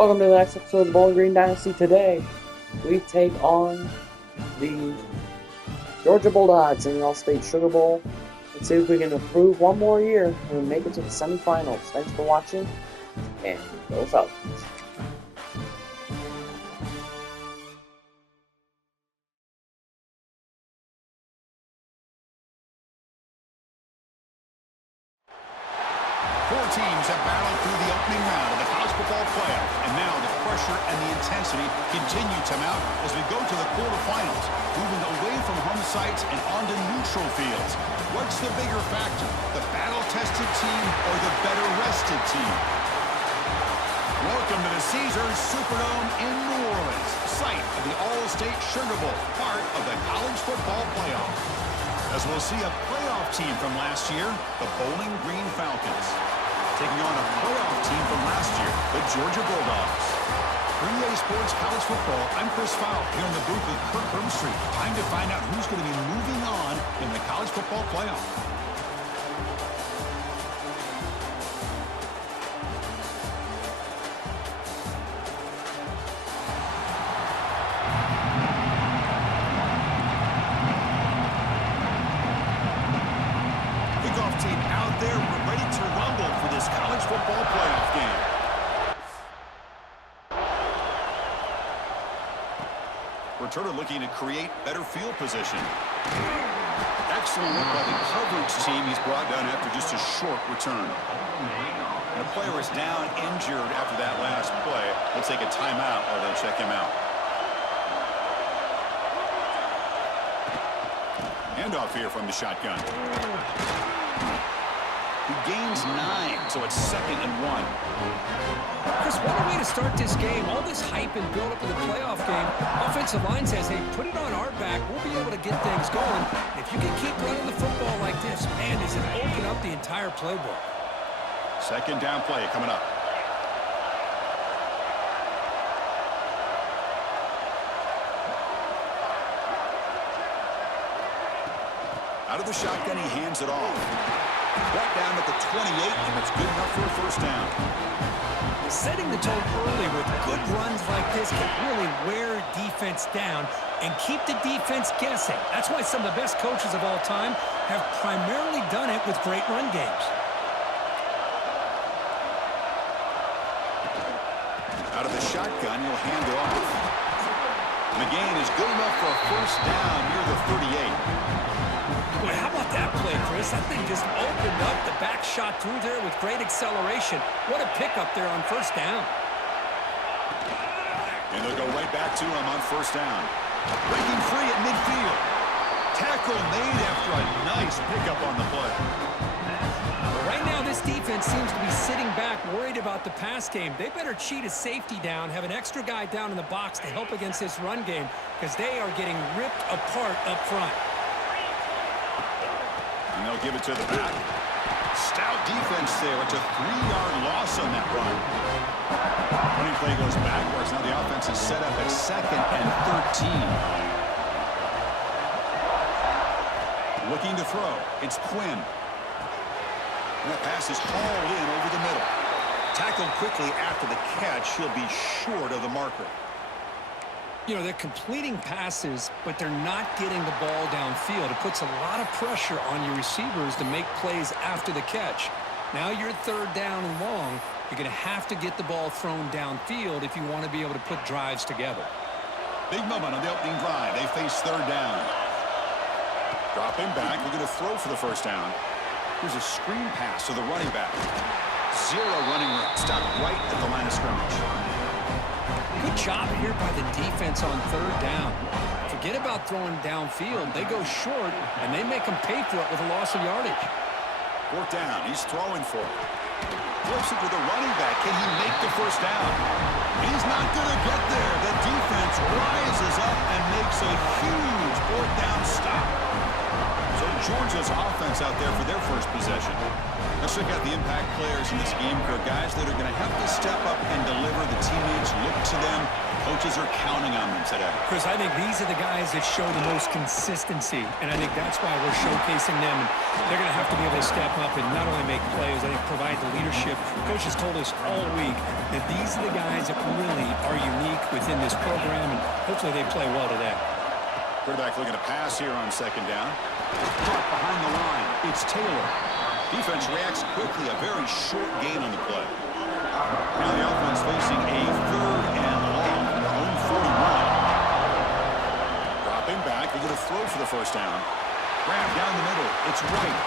Welcome to the next episode of the Bowling Green Dynasty. Today, we take on the Georgia Bulldogs in the All-State Sugar Bowl. Let's see if we can improve one more year and make it to the semifinals. Thanks for watching, and go Falcons. Four teams have battled through the opening round of the college football playoff, and now the pressure and the intensity continue to mount as we go to the quarterfinals, moving away from home sites and onto neutral fields. What's the bigger factor, the battle-tested team or the better-rested team? Welcome to the Caesars Superdome in New Orleans, site of the All-State Sugar Bowl, part of the college football playoff. As we'll see a playoff team from last year, the Bowling Green Falcons, taking on a playoff team from last year, the Georgia Bulldogs. For EA Sports College Football, I'm Chris Fowl here in the booth with Kirk Hermstreet. Time to find out who's going to be moving on in the college football playoff. Kickoff team out there, we're ready to rumble for this college football playoff game. Returner looking to create better field position. Excellent work by the coverage team. He's brought down after just a short return. And a player is down injured after that last play. They'll take a timeout or they'll check him out. Handoff here from the shotgun. He gains 9, so it's 2nd and 1. Chris, what a way to start this game. All this hype and build up in the playoff game. Offensive line says, hey, put it on our back. We'll be able to get things going. If you can keep running the football like this, man, does it open up the entire playbook. 2nd down play coming up. Out of the shotgun, he hands it off. Brought down at the 28, and it's good enough for a first down. Setting the tone early with good runs like this can really wear defense down and keep the defense guessing. That's why some of the best coaches of all time have primarily done it with great run games. Out of the shotgun, he'll hand it off. And the gain is good enough for a first down near the 38. Boy, how about that play, Chris? That thing just opened up. The back shot through there with great acceleration. What a pickup there on first down. And they'll go right back to him on first down. Breaking free at midfield. Tackle made after a nice pickup on the play. Well, right now, this defense seems to be sitting back, worried about the pass game. They better cheat a safety down, have an extra guy down in the box to help against this run game, because they are getting ripped apart up front. And they'll give it to the back. Stout defense there. It's a 3-yard loss on that run. Running play goes backwards. Now the offense is set up at 2nd and 13. Looking to throw. It's Quinn. And that pass is hauled in over the middle. Tackled quickly after the catch. He'll be short of the marker. You know, they're completing passes, but they're not getting the ball downfield. It puts a lot of pressure on your receivers to make plays after the catch. Now you're 3rd down and long. You're going to have to get the ball thrown downfield if you want to be able to put drives together. Big moment on the opening drive. They face 3rd down. Dropping back. We're going to throw for the first down. Here's a screen pass to the running back. 0 running room. Stopped right at the line of scrimmage. Good job here by the defense on 3rd down. Forget about throwing downfield. They go short, and they make them pay for it with a loss of yardage. 4th down. He's throwing for it. Flips it to the running back. Can he make the first down? He's not going to get there. The defense rises up and makes a huge 4th down stop. So Georgia's offense out there for their first possession. Let's check out the impact players in this game, Kirk. Guys that are going to have to step up and deliver. The teammates look to them. Coach coaches are counting on them today? Chris, I think these are the guys that show the most consistency, and I think that's why we're showcasing them. And they're going to have to be able to step up and not only make plays, I think provide the leadership. Coaches told us all week that these are the guys that really are unique within this program, and hopefully they play well today. Quarterback looking to pass here on second down. Caught behind the line. It's Taylor. Defense reacts quickly. A very short gain on the play. Now the offense facing a 3rd and long from their own 41. Dropping back. They're going to throw for the first down. Grab down the middle. It's right.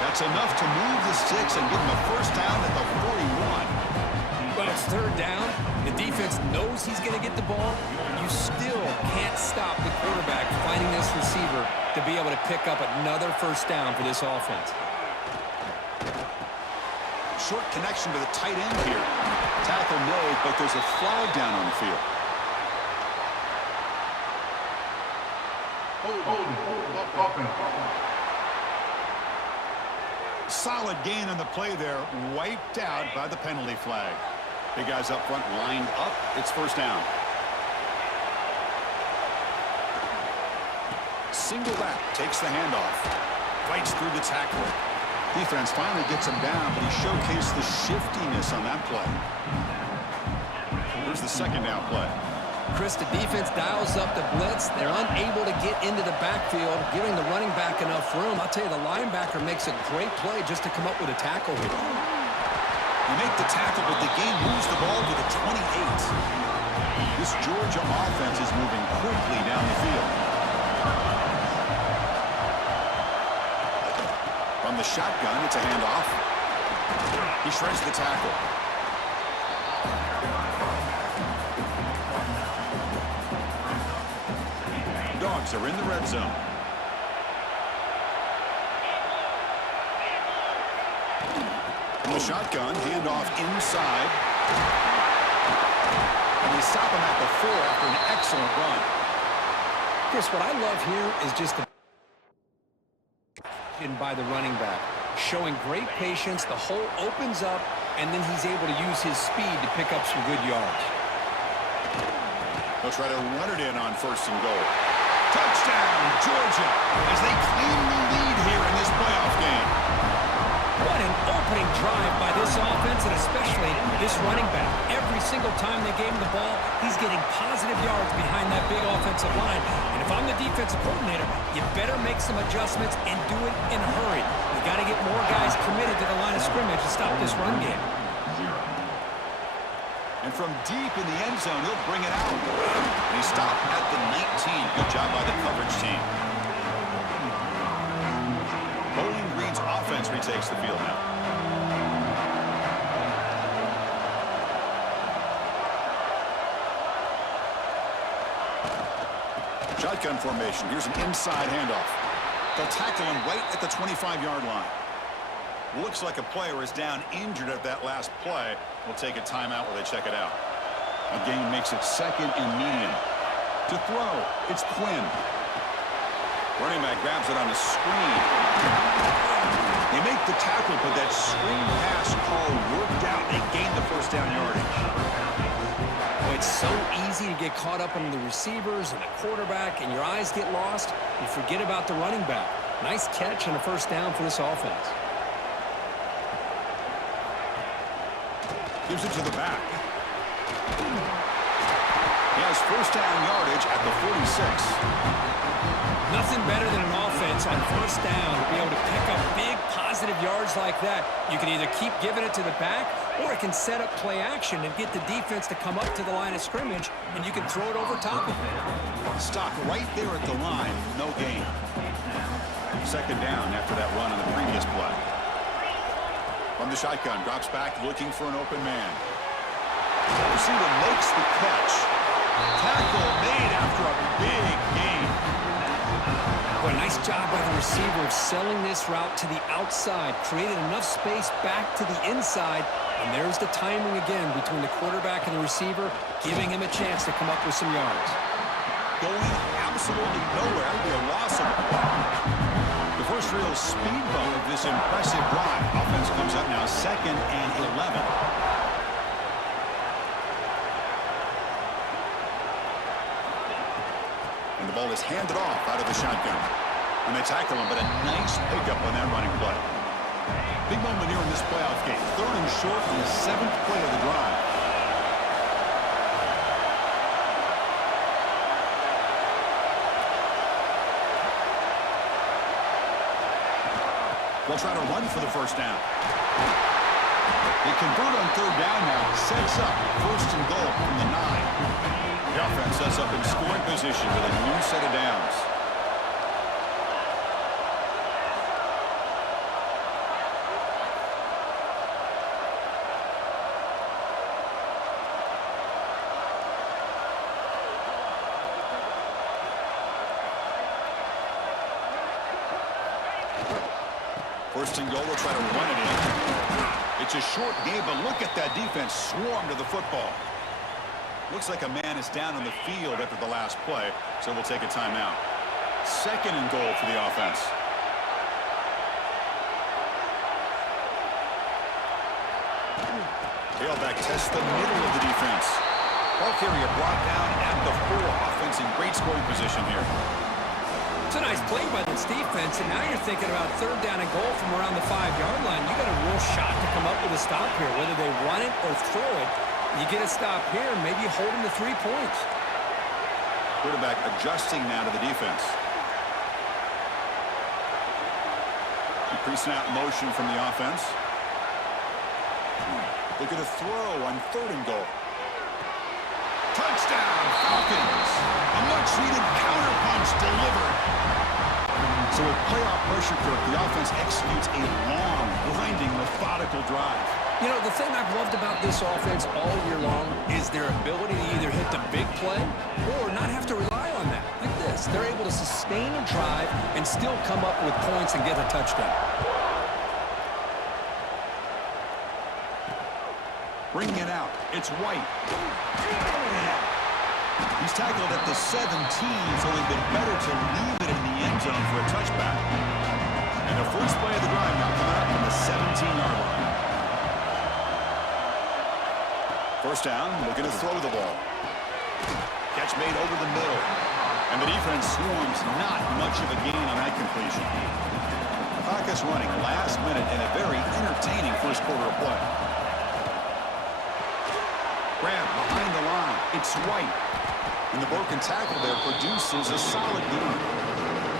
That's enough to move the sticks and give them a first down at the 41. But it's 3rd down. The defense knows he's going to get the ball. You still can't stop the quarterback finding this receiver to be able to pick up another first down for this offense. Short connection to the tight end here. Tackle made, but there's a flag down on the field. Solid gain on the play there, wiped out by the penalty flag. Big guys up front lined up. It's first down. Single back, takes the handoff. Fights through the tackle. Defense finally gets him down, but he showcased the shiftiness on that play. Here's the second down play. Chris, the defense dials up the blitz. They're unable to get into the backfield, giving the running back enough room. I'll tell you, the linebacker makes a great play just to come up with a tackle here. You make the tackle, but the game moves the ball to the 28. This Georgia offense is moving quickly down the field. From the shotgun, it's a handoff. He shreds the tackle. Dogs are in the red zone. From the shotgun, handoff inside. And they stop him at the 4 after an excellent run. Chris, what I love here is just the by the running back, showing great patience. The hole opens up, and then he's able to use his speed to pick up some good yards. They'll try to run it in on 1st and goal. Touchdown, Georgia, as they claim the lead here in this playoff game. What an opening drive by this offense, and especially this running back. Every single time they gave him the ball, he's getting positive yards behind that big offensive line. And if I'm the defensive coordinator, you better make some adjustments and do it in a hurry. You got to get more guys committed to the line of scrimmage to stop this run game. And from deep in the end zone, he'll bring it out. And he stopped at the 19. Good job by the coverage team. Bowling Green's offense retakes the field now. Shotgun formation. Here's an inside handoff. They'll tackle him right at the 25-yard line. Looks like a player is down injured at that last play. We'll take a timeout while they check it out. A gain makes it 2nd and medium. To throw, it's Quinn. Running back grabs it on a screen. They make the tackle, but that screen pass call worked out. They gained the first down yardage. Well, it's so easy to get caught up on the receivers and the quarterback, and your eyes get lost. You forget about the running back. Nice catch and a first down for this offense. Gives it to the back. He has first down yardage at the 46. Nothing better than an offense on first down to be able to pick up big positive yards like that. You can either keep giving it to the back, or it can set up play action and get the defense to come up to the line of scrimmage, and you can throw it over top of it. Stock right there at the line. No gain. Second down after that run on the previous play. From the shotgun, drops back looking for an open man. Receiver makes the catch. Tackle made after a big gain. Boy, nice job by the receiver of selling this route to the outside. Created enough space back to the inside. And there's the timing again between the quarterback and the receiver, giving him a chance to come up with some yards. Going absolutely nowhere. That'll be a loss of a play. The first real speed bump of this impressive drive. Offense comes up now 2nd and 11. And the ball is handed off out of the shotgun. And they tackle him, but a nice pickup on that running play. Big moment here in this playoff game. 3rd and short on the 7th play of the drive. They'll try to run for the first down. They convert on 3rd down now. Sets up 1st and goal from the 9. The offense sets up in scoring position with a new set of downs. First and goal, they'll try to run it in. It's a short game, but look at that defense swarm to the football. Looks like a man is down on the field after the last play, so we'll take a timeout. 2nd and goal for the offense. Tailback tests the middle of the defense. Ball carrier brought down at the 4. Offense in great scoring position here. It's a nice play by this defense, and now you're thinking about 3rd down and goal from around the 5-yard line. You got a real shot to come up with a stop here, whether they run it or throw it. You get a stop here, maybe you hold them to 3 points. Quarterback adjusting now to the defense. Pre-snap motion from the offense. Look at a throw on 3rd and goal. Touchdown, Falcons! A much-needed counterpunch delivered. So with playoff pressure, Kirk, the offense executes a long, grinding, methodical drive. You know, the thing I've loved about this offense all year long is their ability to either hit the big play or not have to rely on that. Like this, they're able to sustain a drive and still come up with points and get a touchdown. Bringing it out, it's White. He's tackled at the 17, so it'd been better to leave it in the end zone for a touchback. And the first play of the drive now coming up from the 17-yard line. First down, looking to throw the ball. Catch made over the middle. And the defense swarms, not much of a gain on that completion. The clock is running last minute in a very entertaining first quarter of play. Grab behind the line. It's White. And the broken tackle there produces a solid gain.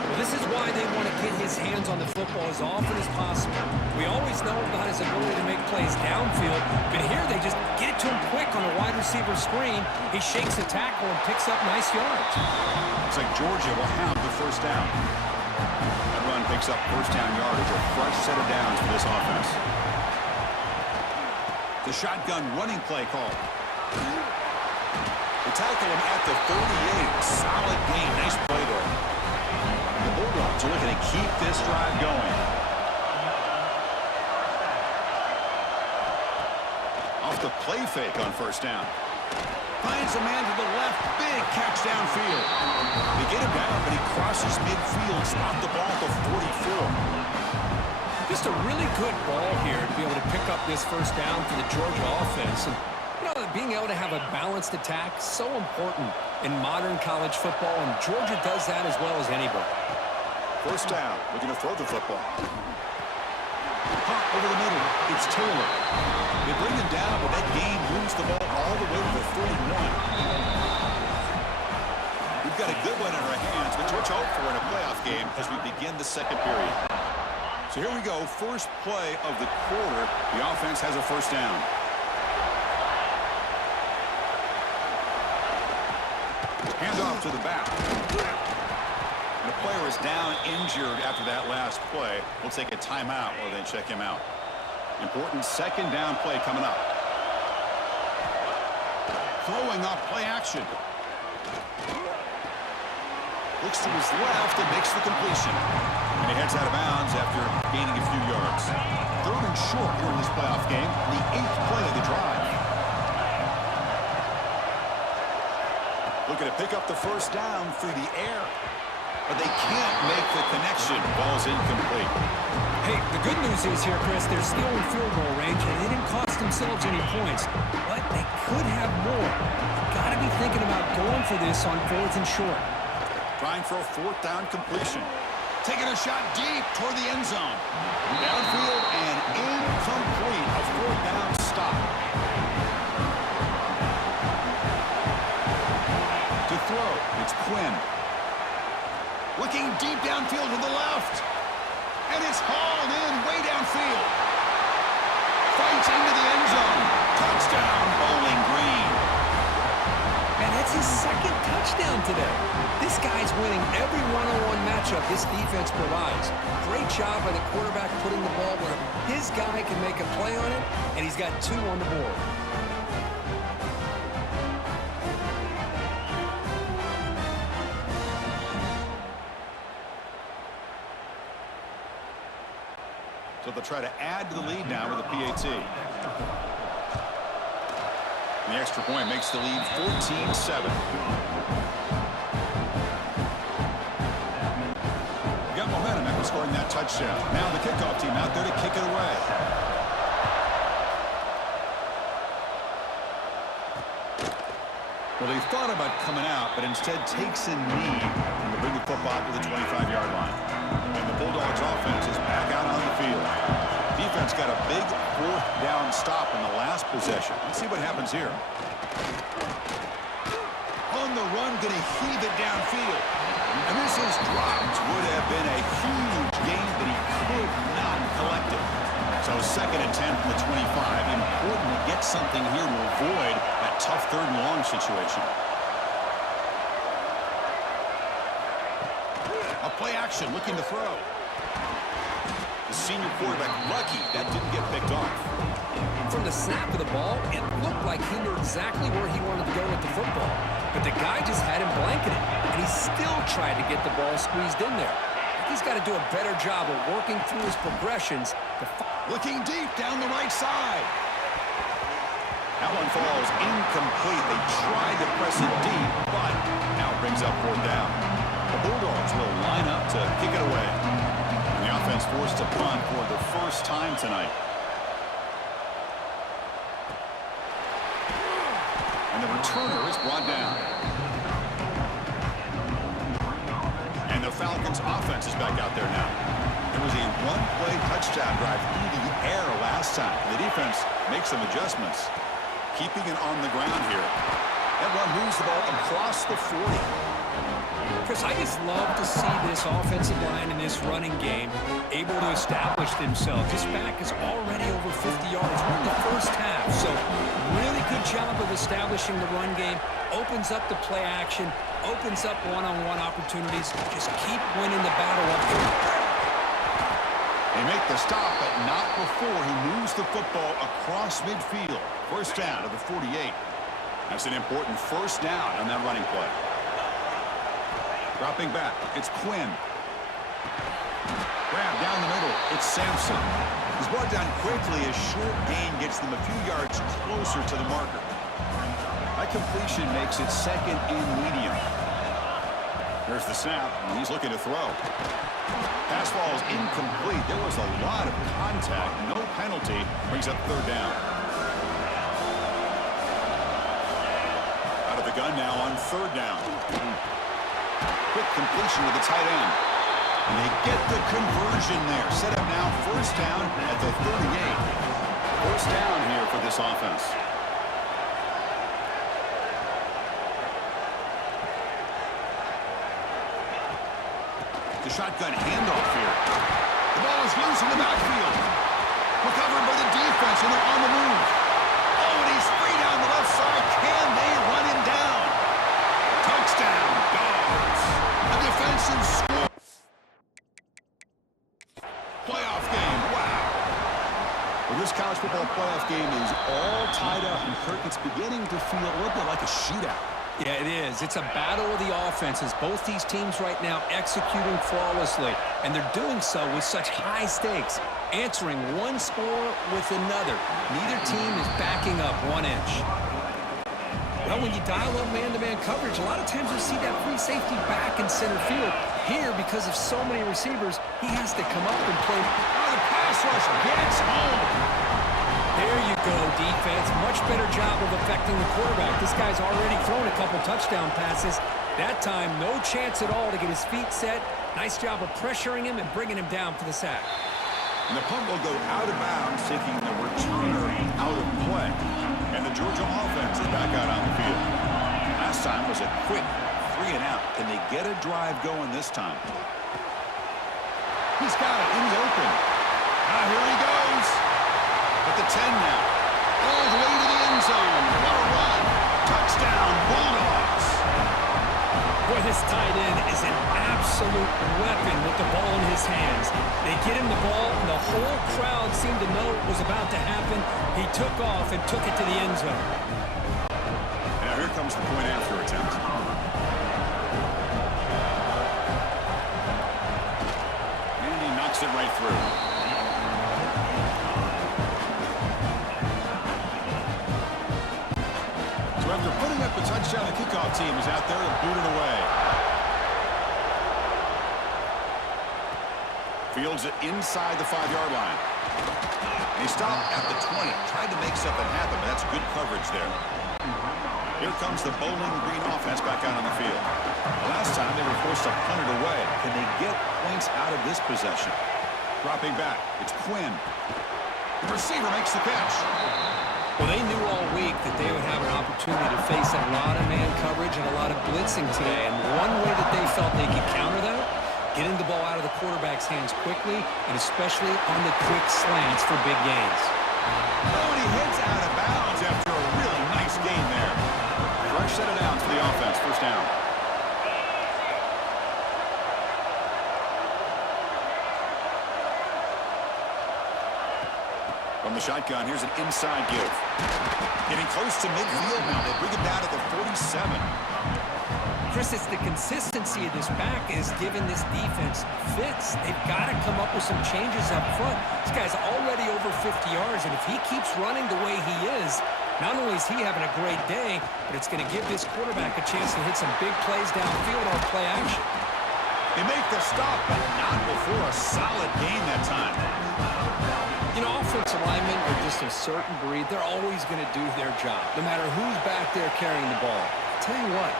Well, this is why they want to get his hands on the football as often as possible. We always know about his ability to make plays downfield, but here they just get it to him quick on a wide receiver screen. He shakes the tackle and picks up nice yards. Looks like Georgia will have the first down. That run picks up first down yardage, a fresh set of downs for this offense. The shotgun running play call. They tackle him at the 38. Solid gain. Nice play there. The Bulldogs are looking to keep this drive going. Off the play fake on first down. Finds a man to the left. Big catch downfield. They get him down, but he crosses midfield. Stop the ball at the 44. Just a really good ball here to be able to pick up this first down for the Georgia offense. And you know, being able to have a balanced attack is so important in modern college football, and Georgia does that as well as anybody. First down, looking to throw the football. Hop over the middle, it's Taylor. They bring him down, but that gain moves the ball all the way to the 31. We've got a good one in our hands, but Georgia hope for in a playoff game as we begin the second period. So here we go, first play of the quarter. The offense has a first down. Handoff to the back. And the player is down injured after that last play. We'll take a timeout while they check him out. Important second down play coming up. Throwing off play action. Looks to his left and makes the completion. And he heads out of bounds after gaining a few yards. 3rd and short here in this playoff game. The 8th play of the drive. Looking to pick up the first down through the air. But they can't make the connection. Ball's incomplete. Hey, the good news is here, Chris, they're still in field goal range, and they didn't cost themselves any points. But they could have more. Got to be thinking about going for this on 4th and short. Trying for a fourth down completion. Taking a shot deep toward the end zone. Downfield and incomplete. A fourth down stop. To throw, it's Quinn. Looking deep downfield to the left. And it's hauled in way downfield. Fights into the end zone. Touchdown, Bowling Green. And that's his second touchdown today. This guy's winning every one-on-one matchup this defense provides. Great job by the quarterback putting the ball where his guy can make a play on it, and he's got 2 on the board. So they'll try to add to the lead now with a PAT. The extra point makes the lead 14-7. Got momentum after scoring that touchdown. Now the kickoff team out there to kick it away. Well, he thought about coming out, but instead takes a knee and will bring the football to the 25-yard line. And the Bulldogs offense is back out on the field. Defense got a big fourth down stop in the last possession. Let's see what happens here. On the run, going to heave it downfield. And this is dropped. Would have been a huge gain, but he could not collect it. So 2nd and 10 from the 25. Important to get something here to avoid that tough 3rd and long situation. A play action, looking to throw. The senior quarterback lucky that didn't get picked off. From the snap of the ball, it looked like he knew exactly where he wanted to go with the football. But the guy just had him blanketed, and he still tried to get the ball squeezed in there. He's got to do a better job of working through his progressions. Looking deep down the right side. That one falls incomplete. They tried to press it deep, but now it brings up 4th down. The Bulldogs will line up to kick it away. And the offense forced to punt for the first time tonight. And the returner is brought down. And the Falcons offense is back out there now. There was a one-play touchdown drive through the air last time. The defense makes some adjustments, keeping it on the ground here. That run moves the ball across the 40. Chris, I just love to see this offensive line in this running game able to establish themselves. This back is already over 50 yards in the first half. So really good job of establishing the run game. Opens up the play action. Opens up one-on-one opportunities. Just keep winning the battle up front. They make the stop, but not before he moves the football across midfield. First down to the 48. That's an important first down on that running play. Dropping back, it's Quinn. Grab down the middle, it's Sampson. He's brought down quickly as short gain gets them a few yards closer to the marker. That completion makes it 2nd and medium. There's the snap, and he's looking to throw. Pass ball is incomplete. There was a lot of contact. No penalty. Brings up 3rd down. Out of the gun now on 3rd down. Quick completion to the tight end. And they get the conversion there. Set up now 1st down at the 38. 1st down here for this offense. The shotgun handoff here. The ball is loose in the backfield. Recovered by the defense, and they're on the move. Oh, and he's free down the left side. Can they run him down? Touchdown, Dogs. A defensive score. Playoff game, wow. Well, this college football playoff game is all tied up, and Kirk, it's beginning to feel a little bit like a shootout. Yeah, it is. It's a battle of the offenses. Both these teams right now executing flawlessly, and they're doing so with such high stakes, answering one score with another. Neither team is backing up 1 inch. Well, when you dial up man-to-man coverage, a lot of times you see that free safety back in center field. Here, because of so many receivers, he has to come up and play. Oh, the pass rush gets home. There you go, defense. Much better job of affecting the quarterback. This guy's already thrown a couple touchdown passes. That time, no chance at all to get his feet set. Nice job of pressuring him and bringing him down for the sack. And the punt will go out of bounds, taking the returner out of play. And the Georgia offense is back out on the field. Last time was a quick 3 and out. Can they get a drive going this time? He's got it in the open. Here he goes. At the 10 now. All the way to the end zone. What a run. Touchdown, Bulldogs. Boy, this tight end is an absolute weapon with the ball in his hands. They get him the ball, and the whole crowd seemed to know what was about to happen. He took off and took it to the end zone. Now here comes the point after attempt. And he knocks it right through. So after putting up a touchdown, the kickoff team is out there to boot it away. Fields it inside the 5-yard line. He stopped at the 20. Tried to make something happen, but that's good coverage there. Here comes the Bowling Green offense back out on the field. The last time they were forced to punt it away. Can they get points out of this possession? Dropping back. It's Quinn. The receiver makes the catch. Well, they knew all week that they would have an opportunity to face a lot of man coverage and a lot of blitzing today. And one way that they felt they could counter that, getting the ball out of the quarterback's hands quickly, and especially on the quick slants for big gains. Oh, and he hits out of bounds after a really nice gain there. Fresh set of downs for the offense. First down. From the shotgun, here's an inside give. Getting close to midfield now. They bring it down at the 47. Chris, it's the consistency of this back is giving this defense fits. They've got to come up with some changes up front. This guy's already over 50 yards, and if he keeps running the way he is, not only is he having a great day, but it's going to give this quarterback a chance to hit some big plays downfield on play action. They make the stop, but not before a solid gain that time. You know, offensive linemen are just a certain breed. They're always going to do their job, no matter who's back there carrying the ball. I'll tell you what,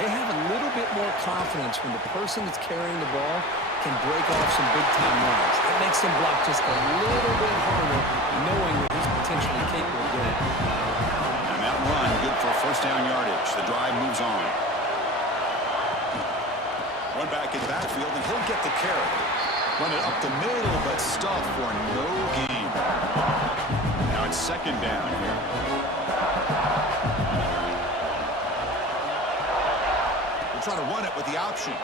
they have a little bit more confidence when the person that's carrying the ball can break off some big-time runs. It makes them block just a little bit harder, knowing what he's potentially capable of doing. And that run, good for first down yardage. The drive moves on. Run back in backfield, and he'll get the carry. Run it up the middle, but stuff for no gain. Now it's second down here. We'll try to run it with the option.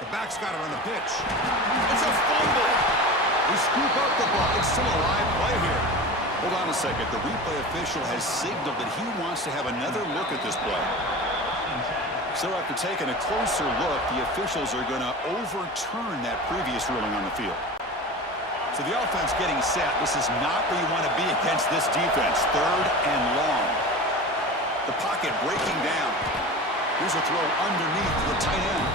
The back's got it on the pitch. It's a fumble. We scoop up the ball. It's still a live play here. Hold on a second. The replay official has signaled that he wants to have another look at this play. So after taking a closer look, the officials are going to overturn that previous ruling on the field. So the offense getting set. This is not where you want to be against this defense. Third and long. The pocket breaking down. Here's a throw underneath to the tight end.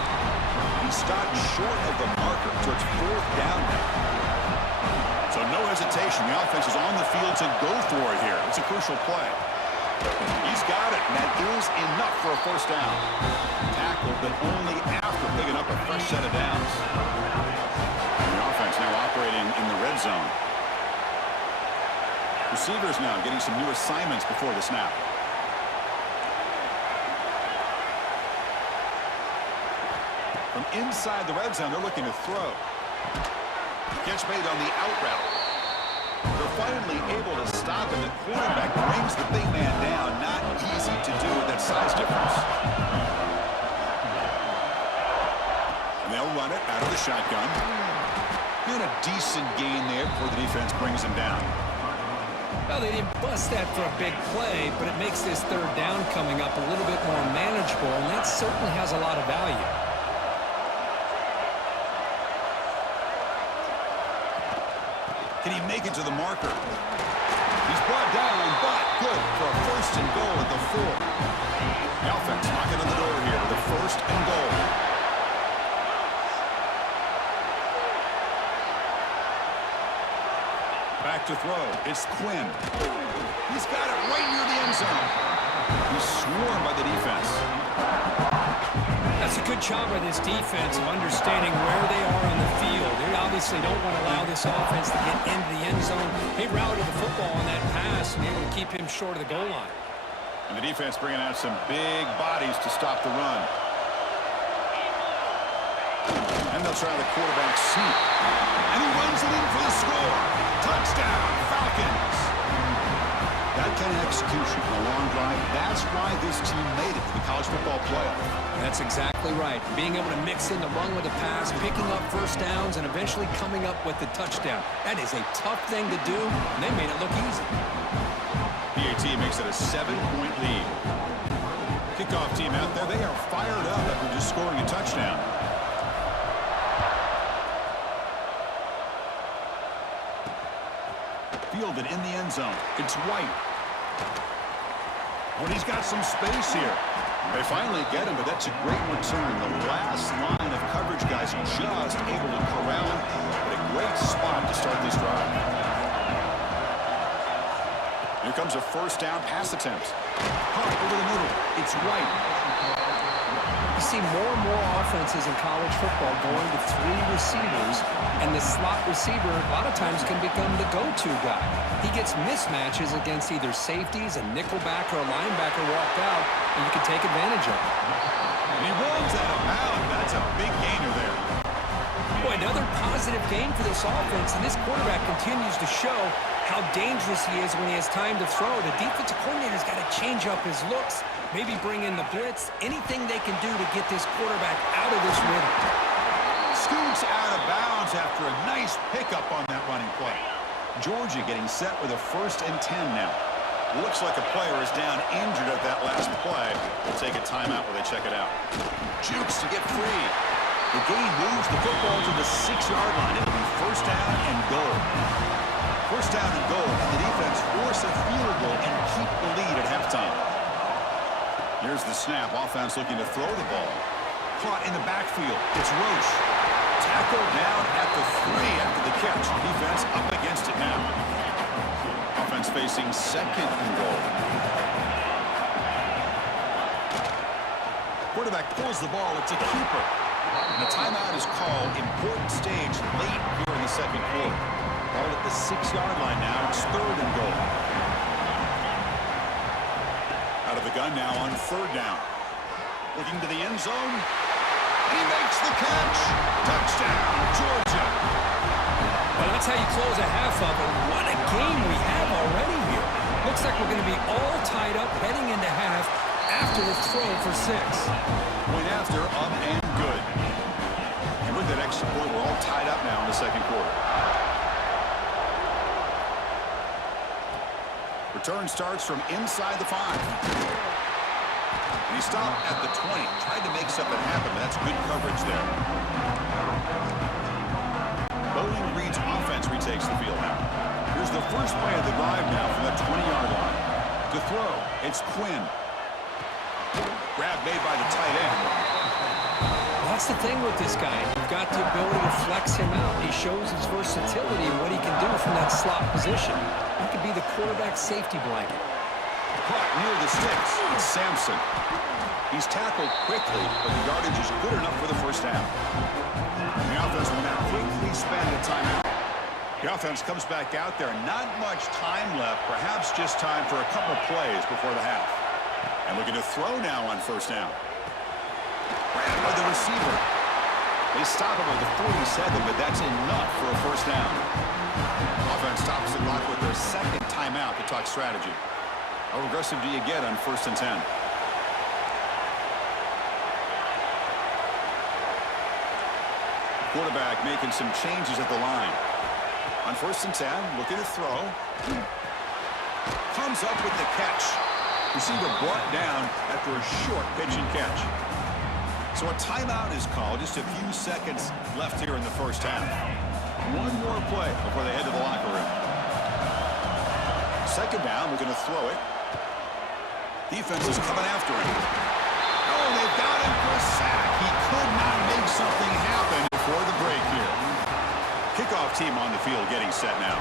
He stopped short of the marker, so it's fourth down now. So no hesitation. The offense is on the field to go for it here. It's a crucial play. He's got it, and that is enough for a first down. Tackled, but only after picking up a fresh set of downs. And the offense now operating in the red zone. Receivers now getting some new assignments before the snap. From inside the red zone, they're looking to throw. Catch made on the out route. They're finally able to stop, and the quarterback brings the big man down. Not easy to do with that size difference. And they'll run it out of the shotgun. And a decent gain there before the defense brings him down. Well, they didn't bust that for a big play, but it makes this third down coming up a little bit more manageable, and that certainly has a lot of value. Can he make it to the marker? He's brought down, but good for a first and goal at the 4. The offense knocking on the door here. The first and goal. Back to throw. It's Quinn. He's got it right near the end zone. He's swarmed by the defense. That's a good job by this defense of understanding where they are on the field. They obviously don't want to allow this offense to get into the end zone. They routed the football on that pass and able to keep him short of the goal line. And the defense bringing out some big bodies to stop the run. And they'll try the quarterback sneak. And he runs it in for the score. Touchdown, Falcons. That kind of execution in a long drive, that's why this team made it to the college football playoff. That's exactly right. Being able to mix in the run with the pass, picking up first downs, and eventually coming up with the touchdown. That is a tough thing to do, and they made it look easy. PAT makes it a 7-point lead. Kickoff team out there, they are fired up after just scoring a touchdown. Fielded in the end zone. It's White. When he's got some space here. They finally get him, but that's a great return. The last line of coverage guys just able to corral him. But a great spot to start this drive. Here comes a first down pass attempt. Caught over the middle. It's White. You see more and more offenses in college football going to 3 receivers, and the slot receiver a lot of times can become the go-to guy. He gets mismatches against either safeties, a nickelback, or a linebacker walked out, and you can take advantage of it. And he runs out of bounds. That's a big gainer there. Boy, another positive game for this offense, and this quarterback continues to show how dangerous he is when he has time to throw. The defensive coordinator's got to change up his looks, maybe bring in the blitz, anything they can do to get this quarterback out of this rhythm. Scoots out of bounds after a nice pickup on that running play. Georgia getting set with a 1st and 10 now. Looks like a player is down injured at that last play. We'll take a timeout while they check it out. Jukes to get free. The game moves the football to the 6-yard line. It'll be 1st down and goal. 1st down and goal, and the defense force a field goal and keep the lead at halftime. Here's the snap. Offense looking to throw the ball. Caught in the backfield. It's Roche. Tackled down at the 3 after the catch. Defense up against it now. Offense facing 2nd and goal. Quarterback pulls the ball. It's a keeper. And a timeout is called. Important stage late here in the 2nd quarter. Ball at the 6-yard line now. It's 3rd and goal. Out of the gun now on 3rd down. Looking to the end zone. And he makes the catch. Touchdown, Georgia. Well, that's how you close a half of it. What a game we have already here. Looks like we're going to be all tied up heading into half after the throw for 6. Point after, up and good. And with that extra point, we're all tied up now in the 2nd quarter. Return starts from inside the 5. And he stopped at the 20. Tried to make something happen, but that's good coverage there. Bowling Green's offense retakes the field now. Here's the first play of the drive now from the 20-yard line. To throw, it's Quinn. Grab made by the tight end. That's the thing with this guy. You've got the ability to flex him out. He shows his versatility and what he can do from that slot position. He could be the quarterback safety blanket. Caught near the sticks. It's Sampson. He's tackled quickly, but the yardage is good enough for the 1st down. The offense will now quickly spend a timeout. The offense comes back out there. Not much time left. Perhaps just time for a couple plays before the half. And looking to throw now on 1st down. Grabbed by the receiver. They stop him at the 47, but that's enough for a 1st down. Offense stops the clock with their 2nd timeout to talk strategy. How aggressive do you get on 1st and 10? Quarterback making some changes at the line. On 1st and 10, looking to throw. Comes up with the catch. Receiver brought down after a short pitch and catch. So a timeout is called. Just a few seconds left here in the 1st half. One more play before they head to the locker room. 2nd down, we're going to throw it. Defense is coming after him. Oh, they've got him for a sack. He could not make something happen before the break here. Kickoff team on the field getting set now.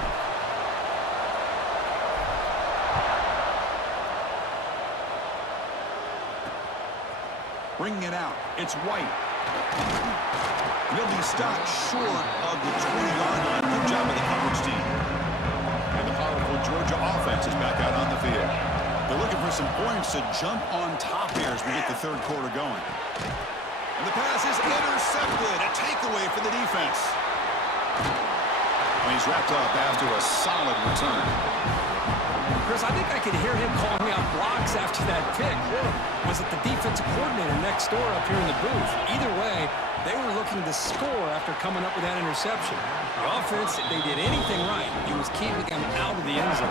Bringing it out. It's White. He'll be stopped short of the 20-yard line. Good job of the coverage team. And the powerful Georgia offense is back out on the field. They're looking for some points to jump on top here as we get the third quarter going. And the pass is intercepted. A takeaway for the defense. And he's wrapped up after a solid return. Chris, I think I could hear him calling out blocks after that pick. Or was it the defensive coordinator next door up here in the booth? Either way, they were looking to score after coming up with that interception. The offense, if they did anything right, it was keeping them out of the end zone.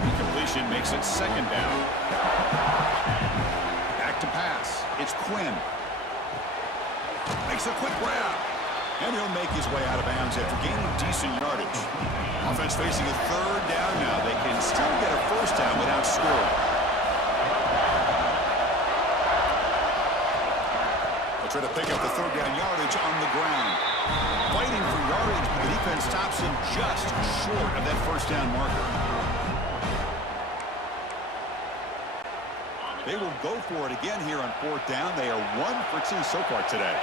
Incompletion makes it second down. Back to pass. It's Quinn. Makes a quick grab. And he'll make his way out of bounds after gaining decent yardage. Offense facing a third down now. They can still get a first down without scoring. They'll try to pick up the third down yardage on the ground. Fighting for yardage, but the defense stops him just short of that first down marker. They will go for it again here on fourth down. They are 1 for 2 so far today.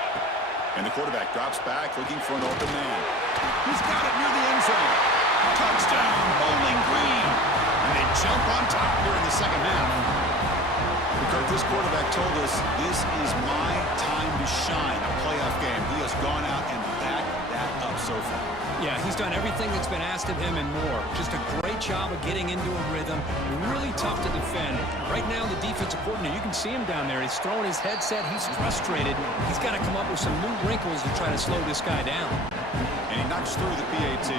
And the quarterback drops back looking for an open man. He's got it near the end zone. Touchdown, Bowling Green. And they jump on top here in the second half. Because this quarterback told us this is my time to shine, a playoff game. He has gone out and backed that up so far. Yeah, he's done everything that's been asked of him and more. Just a great job of getting into a rhythm. Really tough to defend. Right now, the defensive coordinator, you can see him down there. He's throwing his headset. He's frustrated. He's got to come up with some new wrinkles to try to slow this guy down. And he knocks through the PAT.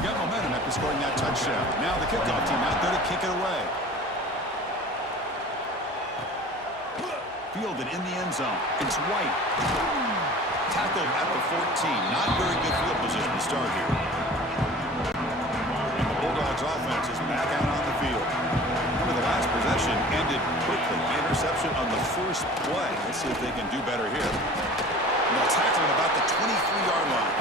Got momentum after scoring that touchdown. Now the kickoff team out there to kick it away. Fielded in the end zone. It's White. Tackled at the 14. Not very good field position to start here. And the Bulldogs offense is back out on the field. Remember, the last possession ended quickly. Interception on the first play. Let's see if they can do better here. And they'll tackle at about the 23-yard line.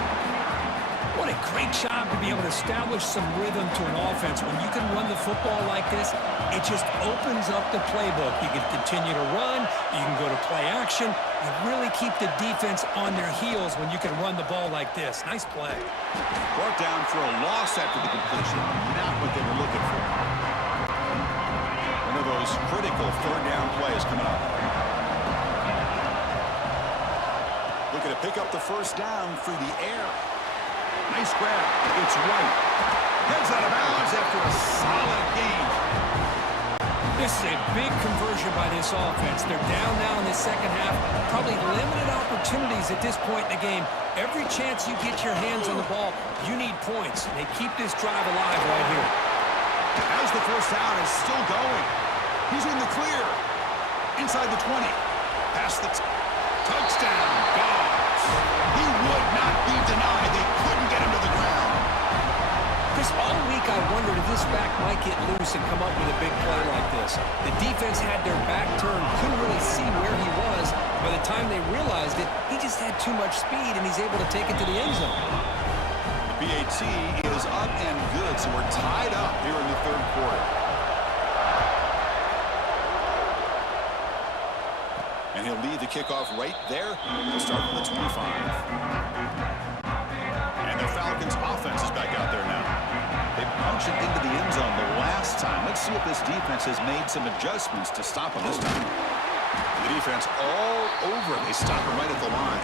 What a great job to be able to establish some rhythm to an offense. When you can run the football like this, it just opens up the playbook. You can continue to run. You can go to play action. You really keep the defense on their heels when you can run the ball like this. Nice play. Brought down for a loss after the completion. Not what they were looking for. One of those critical third down plays coming up. Looking to pick up the first down through the air. Nice grab. It's White. Heads out of bounds after a solid gain. This is a big conversion by this offense. They're down now in the second half. Probably limited opportunities at this point in the game. Every chance you get your hands on the ball, you need points. They keep this drive alive right here. As the first down is still going. He's in the clear. Inside the 20. Past the touchdown. Dogs. He would not be denied. They couldn't get him to the ground. Chris, all week I wondered if this back might get loose and come up with a big play like this. The defense had their back turned, couldn't really see where he was. By the time they realized it, he just had too much speed, and he's able to take it to the end zone. The PAT is up and good, so we're tied up here in the third quarter. And he'll lead the kickoff right there. He'll start from the 25. And the Falcons' offense is back out there now. They punched it into the end zone the last time. Let's see if this defense has made some adjustments to stop him this time. The defense all over. They stop him right at the line.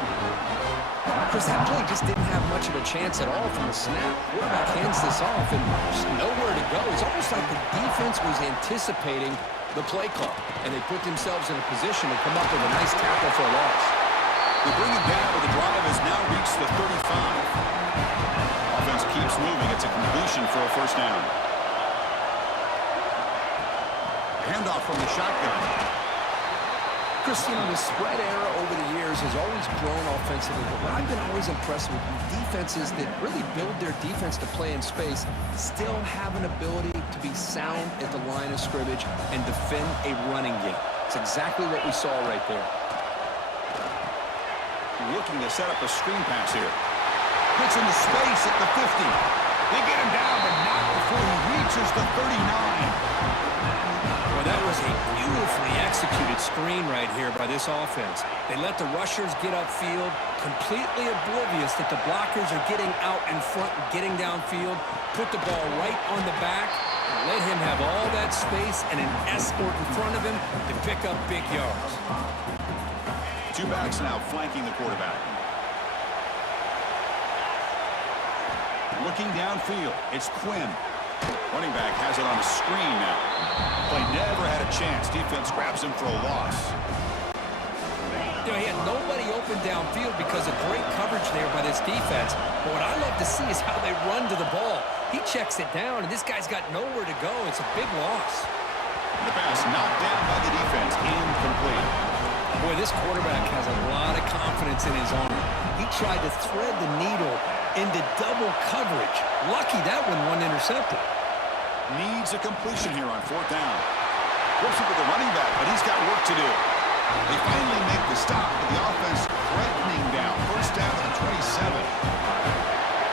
Chris, that play just didn't have much of a chance at all from the snap. Quarterback hands this off, and there's nowhere to go. It's almost like the defense was anticipating the play call, and they put themselves in a position to come up with a nice tackle for a loss. They bring it down, but the drive has now reached the 35. Offense keeps moving. It's a completion for a first down. Handoff from the shotgun. Chris, you know, the spread era over the years has always grown offensively, but what I've been always impressed with defenses that really build their defense to play in space still have an ability to be sound at the line of scrimmage and defend a running game. It's exactly what we saw right there. Looking to set up a screen pass here. Gets into space at the 50. They get him down, but not before he reaches the 39. Well, that was was a beautifully executed screen right here by this offense. They let the rushers get upfield, completely oblivious that the blockers are getting out in front and getting downfield, put the ball right on the back, and let him have all that space and an escort in front of him to pick up big yards. Two backs now flanking the quarterback. Looking downfield, it's Quinn. Running back has it on a screen now. Play never had a chance. Defense grabs him for a loss. You know, he had nobody open downfield because of great coverage there by this defense. But what I love to see is how they run to the ball. He checks it down, and this guy's got nowhere to go. It's a big loss. The pass knocked down by the defense. Incomplete. Boy, this quarterback has a lot of confidence in his arm. He tried to thread the needle into double coverage. Lucky that one wasn't intercepted. Needs a completion here on fourth down. Forcing with the running back, but he's got work to do. They finally make the stop, but the offense threatening down. First down at 27.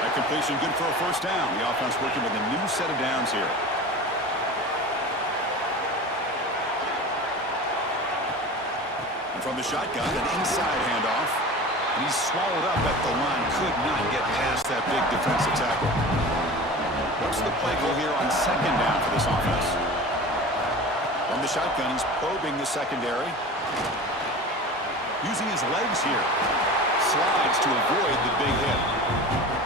That completion good for a first down. The offense working with a new set of downs here. And from the shotgun, an inside handoff. And he's swallowed up at the line. Could not get past that big defensive tackle. What's the play goal here on second down for this offense? From the shotgun, he's probing the secondary. Using his legs here. Slides to avoid the big hit.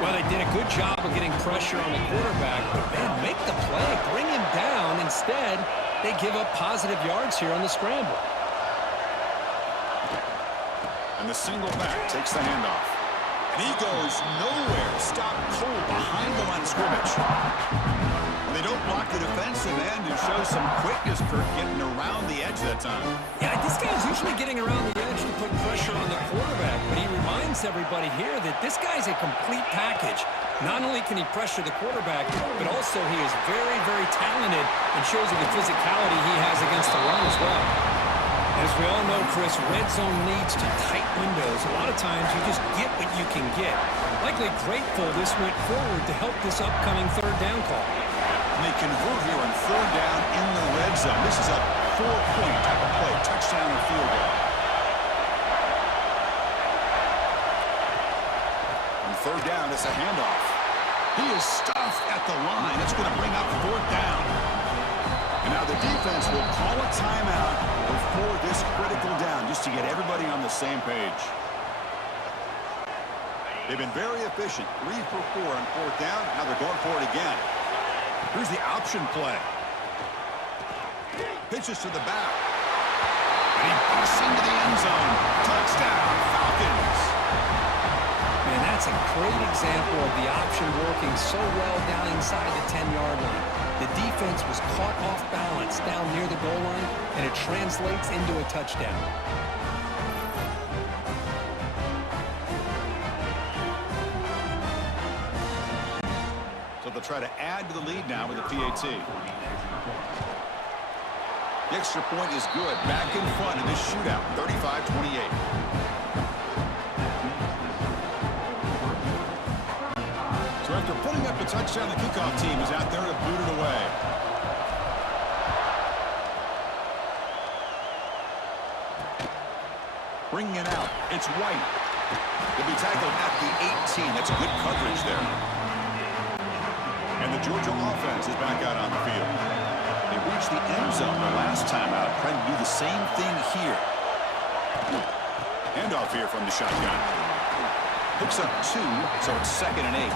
Well, they did a good job of getting pressure on the quarterback, but man, make the play, bring him down. Instead, they give up positive yards here on the scramble. And the single back takes the handoff. And he goes nowhere. Stop cold behind the line of scrimmage. When they don't block the defensive end, it shows some quickness, Kirk, getting around the edge that time. Yeah, this guy's usually getting around the edge to put pressure on the quarterback, but he reminds everybody here that this guy's a complete package. Not only can he pressure the quarterback, but also he is very, very talented and shows you the physicality he has against the run as well. As we all know, Chris, red zone leads to tight windows. A lot of times you just get what you can get. Likely grateful this went forward to help this upcoming third down call. And they convert here on third down in the red zone. This is a 4-point type of play, touchdown or field goal. On third down, it's a handoff. He is stuffed at the line. It's going to bring up fourth down. And now the defense will call a timeout before this critical down, just to get everybody on the same page. They've been very efficient, 3 for 4 on fourth down. Now they're going for it again. Here's the option play. Pitches to the back. And he busts into the end zone. Touchdown, Falcons. Man, that's a great example of the option working so well down inside the 10-yard line. The defense was caught off balance down near the goal line, and it translates into a touchdown. So they'll try to add to the lead now with a PAT. The extra point is good. Back in front in this shootout, 35-28. So after putting up a touchdown, the kickoff team is out there to boot it away. Bringing it out, it's White. He'll be tackled at the 18. That's good coverage there. And the Georgia offense is back out on the field. They reached the end zone the last time out, trying to do the same thing here. Handoff here from the shotgun. Picks up 2, so it's 2nd and 8.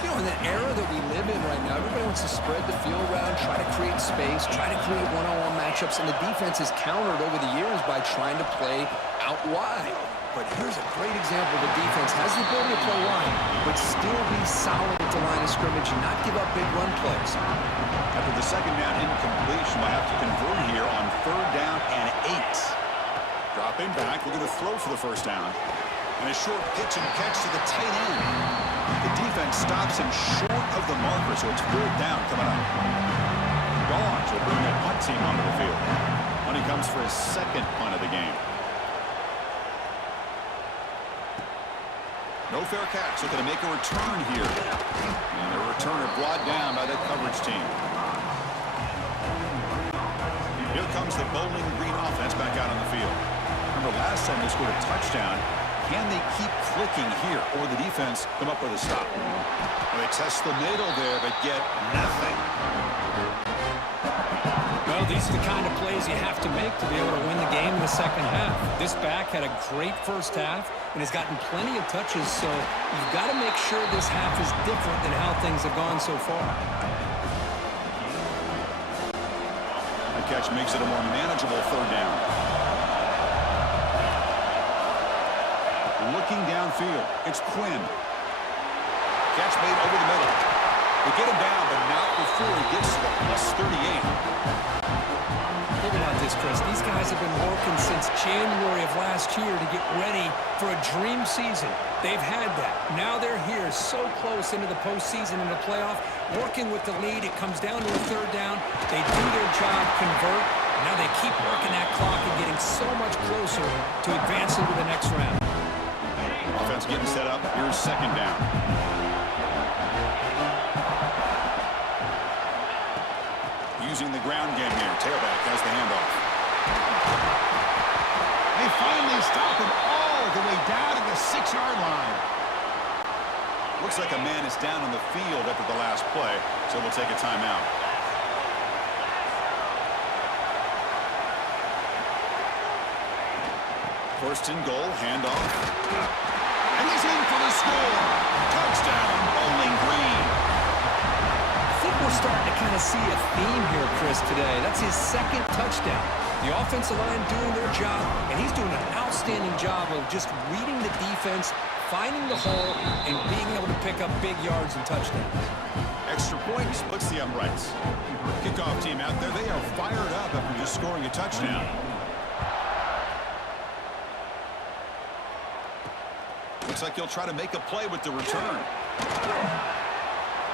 You know, in the era that we live in right now, everybody wants to spread the field around, try to create space, try to create one-on-one matchups, and the defense has countered over the years by trying to play out wide. But here's a great example. The defense has the ability to play wide, but still be solid at the line of scrimmage and not give up big run plays. After the second down incompletion, we'll have to convert here on third down and 8. Dropping back, we're going to throw for the first down. And a short pitch and catch to the tight end. The defense stops him short of the marker, so it's fourth down coming up. Dogs will bring the punt team onto the field. When he comes for his second punt of the game. No fair catch, looking to make a return here. And the returner brought down by that coverage team. Here comes the Bowling Green offense back out on the field. Remember last time they scored a touchdown. Can they keep clicking here, or the defense come up with a stop? Well, they test the middle there, but get nothing. Well, these are the kind of plays you have to make to be able to win the game in the second half. This back had a great first half and has gotten plenty of touches, so you've got to make sure this half is different than how things have gone so far. The catch makes it a more manageable third down. Looking downfield, it's Quinn. Catch made over the middle. They get him down, but not before he gets to the +38. Think about this, Chris. These guys have been working since January of last year to get ready for a dream season. They've had that. Now they're here so close into the postseason and the playoff, working with the lead. It comes down to a third down. They do their job, convert. Now they keep working that clock and getting so much closer to advancing to the next round. Offense getting set up. Here's second down. Using the ground game here. Tailback has the handoff. They finally stop him all the way down to the 6-yard line. Looks like a man is down on the field after the last play, so we'll take a timeout. First and goal, handoff. And he's in for the score. Touchdown, Bowling Green. I think we're starting to kind of see a theme here, Chris, today. That's his second touchdown. The offensive line doing their job, and he's doing an outstanding job of just reading the defense, finding the hole, and being able to pick up big yards and touchdowns. Extra point splits the uprights. Kickoff team out there, they are fired up after just scoring a touchdown. Looks like he'll try to make a play with the return.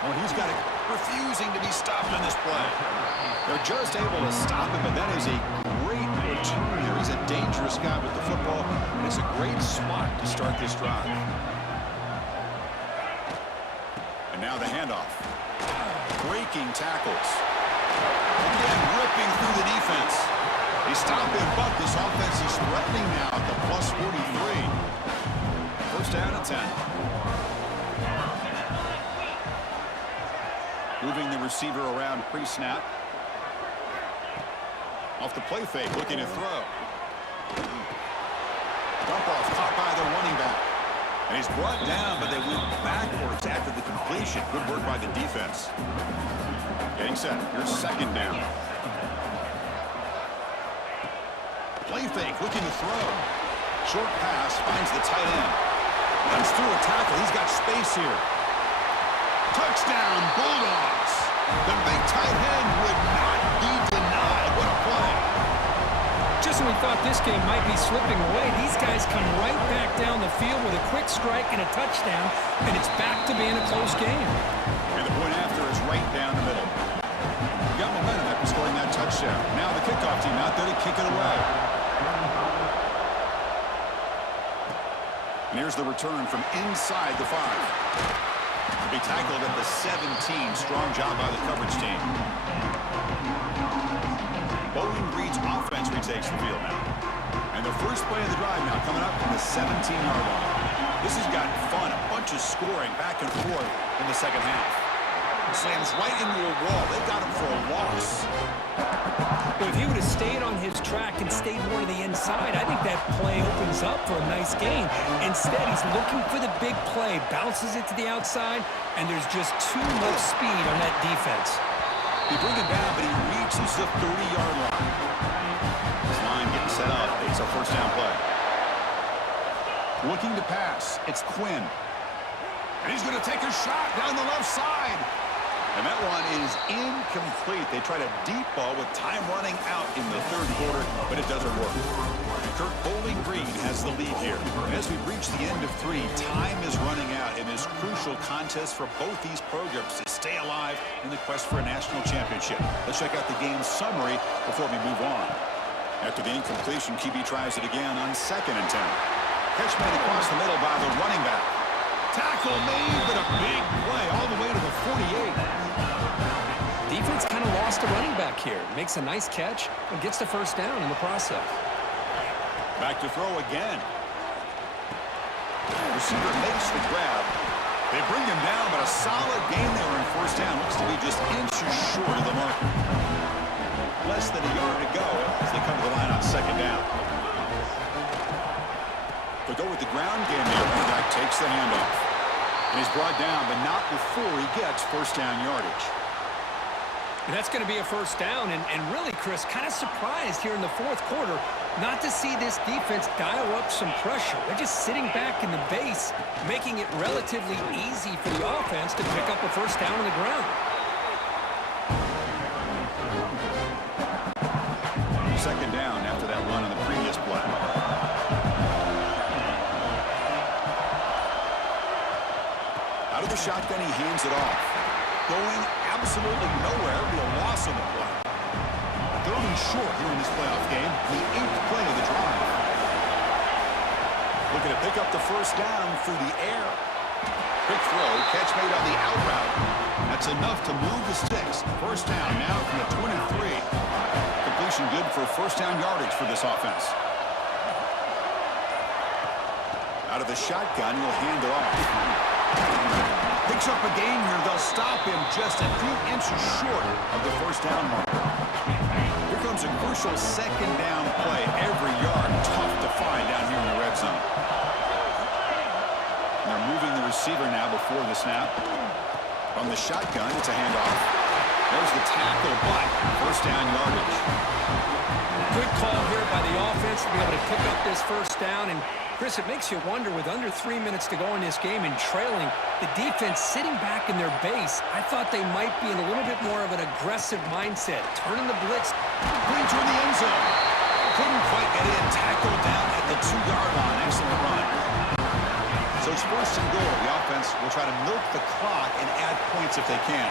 Oh, he's got it, refusing to be stopped on this play. They're just able to stop him, but that is a great return here. He's a dangerous guy with the football, and it's a great spot to start this drive. And now the handoff. Breaking tackles. Again, ripping through the defense. They stop him, but this offense is threatening now at the +43. First down at 10. Moving the receiver around pre-snap. Off the play fake, looking to throw. Dump off, caught by the running back. And he's brought down, but they went backwards after the completion. Good work by the defense. Getting set. Here's second down. Play fake, looking to throw. Short pass, finds the tight end. Runs through a tackle. He's got space here. Touchdown, Bulldogs. The big tight end would not be denied. What a play. Just when we thought this game might be slipping away, these guys come right back down the field with a quick strike and a touchdown, and it's back to being a close game. And the point after is right down the middle. Got momentum after scoring that touchdown. Now the kickoff team out there to kick it away. And here's the return from inside the 5. To be tackled at the 17. Strong job by the coverage team. Bowling Green's offense retakes the field now. And the first play of the drive now coming up from the 17-yard line. This has gotten fun. A bunch of scoring back and forth in the second half. Slams right into a wall. They got him for a loss. Well, if he would have stayed on his track and stayed more to the inside, I think that play opens up for a nice gain. Instead, he's looking for the big play, bounces it to the outside, and there's just too much speed on that defense. They bring him down, but he reaches the 30-yard line. This line getting set up. It's a first down play. Looking to pass. It's Quinn. And he's going to take a shot down the left side. And that one is incomplete. They tried a deep ball with time running out in the third quarter, but it doesn't work. Kirk, Bowling Green has the lead here. And as we reach the end of 3, time is running out in this crucial contest for both these programs to stay alive in the quest for a national championship. Let's check out the game summary before we move on. After the incompletion, QB tries it again on 2nd and 10. Catch made across the middle by the running back. Tackle made, but a big play all the way to the 48. defense kind of lost a running back here. Makes a nice catch and gets the first down in the process. Back to throw again. Receiver makes the grab. They bring him down, but a solid gain there in first down. Looks to be just inches short of the marker. Less than a yard to go as they come to the line on second down. They go with the ground game there. Running back takes the handoff. And he's brought down, but not before he gets first down yardage. And that's going to be a first down. And really, Chris, kind of surprised here in the fourth quarter not to see this defense dial up some pressure. They're just sitting back in the base, making it relatively easy for the offense to pick up a first down on the ground. Second down after that run on the previous play. Out of the shotgun, he hands it off. Going absolutely nowhere. It'll be a loss on the play. Third and short here in this playoff game. The 8th play of the drive. Looking to pick up the first down through the air. Quick throw. Catch made on the out route. That's enough to move the sticks. First down now from the 23. Completion good for first down yardage for this offense. Out of the shotgun, he'll hand it off. Picks up a gain here. They'll stop him just a few inches short of the first down marker. Here comes a crucial second down play. Every yard tough to find down here in the red zone. And they're moving the receiver now before the snap. From the shotgun, it's a handoff. There's the tackle, but first down yardage. Good call here by the offense to be able to pick up this first down. And, Chris, it makes you wonder, with under 3 minutes to go in this game and trailing, the defense sitting back in their base, I thought they might be in a little bit more of an aggressive mindset, turning the blitz. Brings her in the end zone. Couldn't quite get in. Tackled down at the 2-yard line. Excellent run. So it's first and goal. The offense will try to milk the clock and add points if they can.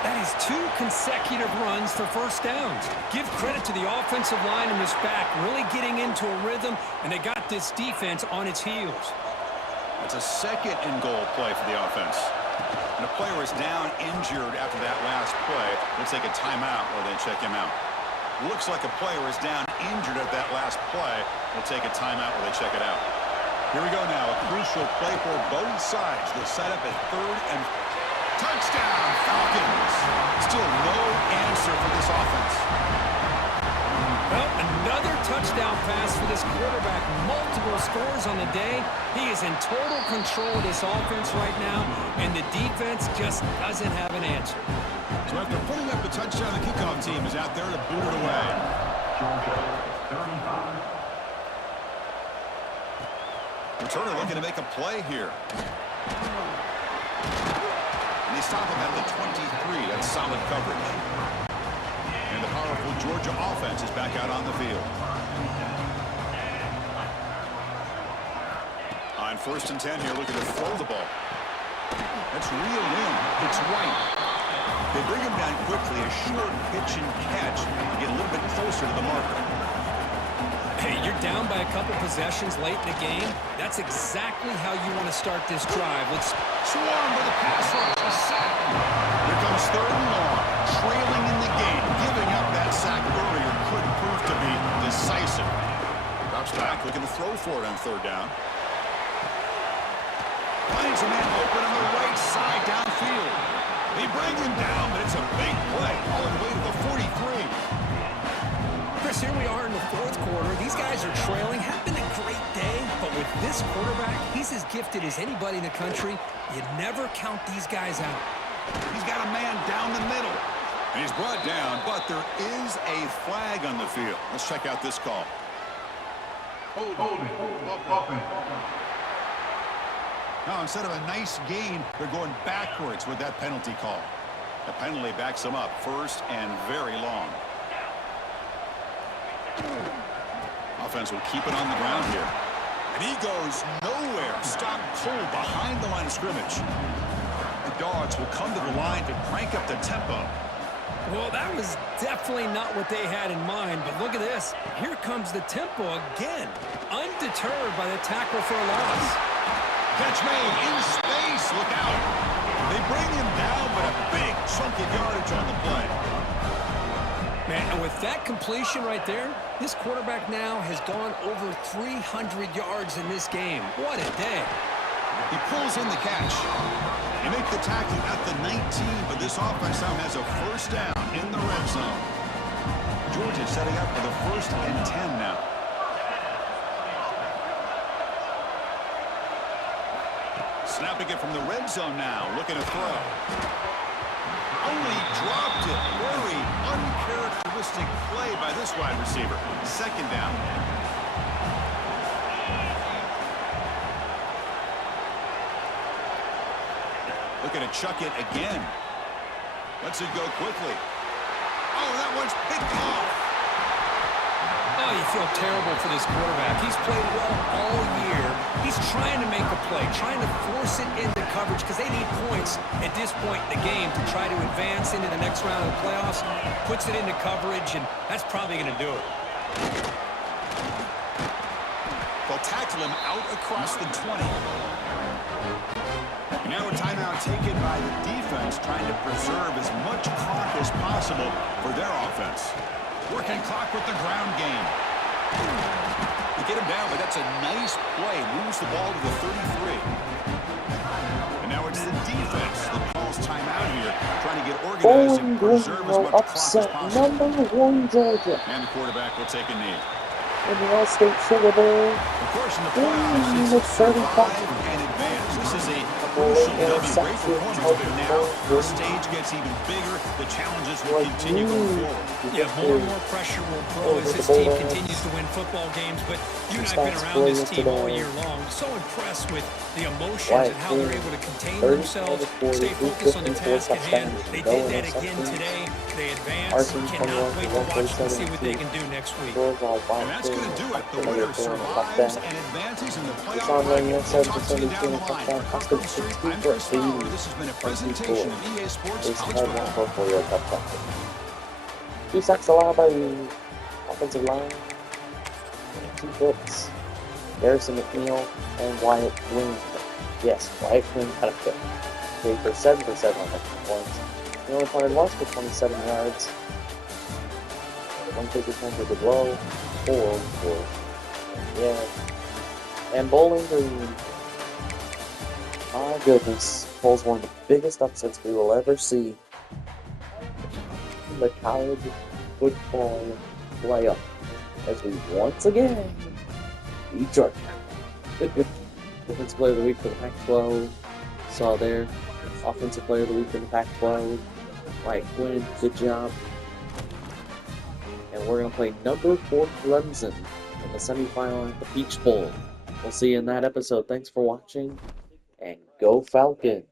That is 2 consecutive runs for first downs. Give credit to the offensive line in this back, really getting into a rhythm, and they got this defense on its heels. It's a second and goal play for the offense. And a player is down injured after that last play. They'll take a timeout or they check him out. Looks like a player is down injured at that last play. They'll take a timeout or they check it out. Here we go now. A crucial play for both sides. They'll set up at third and touchdown, Falcons. Still no answer for this offense. Well, another touchdown pass for this quarterback. Multiple scores on the day. He is in total control of this offense right now, and the defense just doesn't have an answer. So after putting up the touchdown, the kickoff team is out there to boot it away. Returner looking to make a play here. And they stop him at the 23. That's solid coverage. And the powerful Georgia offense is back out on the field. On first and 10 here, looking to throw the ball. That's reeled in. It's White. They bring him down quickly. A short pitch and catch to get a little bit closer to the marker. Hey, you're down by a couple possessions late in the game. That's exactly how you want to start this drive. Let's swarm with a pass rush. A sack. Here comes third and long. Trailing in the game. Giving up that sack earlier could prove to be decisive. Drops back, looking to throw for it on third down. Finds a man open on the right side downfield. They bring him down, but it's a big play all the way to the 43. Chris, here we are in the fourth quarter. These guys are trailing. Having a great day, but with this quarterback, he's as gifted as anybody in the country. You never count these guys out. He's got a man down the middle. And he's brought down, but there is a flag on the field. Let's check out this call. Now, instead of a nice gain, they're going backwards with that penalty call. The penalty backs them up first and very long. Offense will keep it on the ground here. And he goes nowhere. Stopped cold behind the line of scrimmage. The Dogs will come to the line to crank up the tempo. Well, that was definitely not what they had in mind, but look at this. Here comes the tempo again. Undeterred by the tackle for a loss. Catch made in space. Look out. They bring him down, but a big chunk of yardage on the play. Man, and with that completion right there, this quarterback now has gone over 300 yards in this game. What a day. He pulls in the catch. They make the tackle at the 19, but this offense now has a first down in the red zone. Georgia setting up for the 1st and 10 now. Snapping it from the red zone now, looking to throw. Only dropped it. Very uncharacteristic play by this wide receiver. 2nd down. Looking to chuck it again. Lets it go quickly. Oh, that one's picked off. Oh, you feel terrible for this quarterback. He's played well all year. He's trying to make a play, trying to force it into coverage because they need points at this point in the game to try to advance into the next round of the playoffs. Puts it into coverage, and that's probably going to do it. They'll tackle him out across the 20. Now a timeout taken by the defense, trying to preserve as much clock as possible for their offense. Working clock with the ground game. They get him down, but that's a nice play. Moves the ball to the 33. And now it's the defense that calls timeout here, trying to get organized and preserve as much clock as possible. Number 1 Georgia. And the quarterback will take a knee. In the All-State Sugar Bowl. Of course, in the playoffs, it's survive and advance. This is a crucial W. Great performance, but now the stage gets even bigger. The challenges will continue going forward. Yeah, more and more pressure will grow as this team continues to win football games. But you and I have been around this team all year long. So impressed with the emotions and how they're able to contain themselves, stay focused on the task at hand. They did that again today. They advanced. Cannot wait to watch them and see what they can do next week. And that's going to do it. The winner survives and advances in the playoff bracket. Talk to you down the line. Coach, I'm Chris Fowler. This has been a presentation of EA Sports College Football. 2 sacks allowed by the offensive line. 2 hits. Garrison McNeil and Wyatt Quinn. Yes, Wyatt Quinn got a pick. Okay, for 7 for 7 on extra points. The only punted once for 27 yards. 1 kick return for the blow. 4 for yeah. And Bowling Green. My goodness, pulls one of the biggest upsets we will ever see in the college football playoff as we once again beat Georgia. Defensive player of the week for the Pac-12. Saw there. Offensive player of the week for the Pac-12. Right, Quinn, good job. And we're going to play number 4 Clemson in the semifinal at the Peach Bowl. We'll see you in that episode. Thanks for watching, and go Falcons!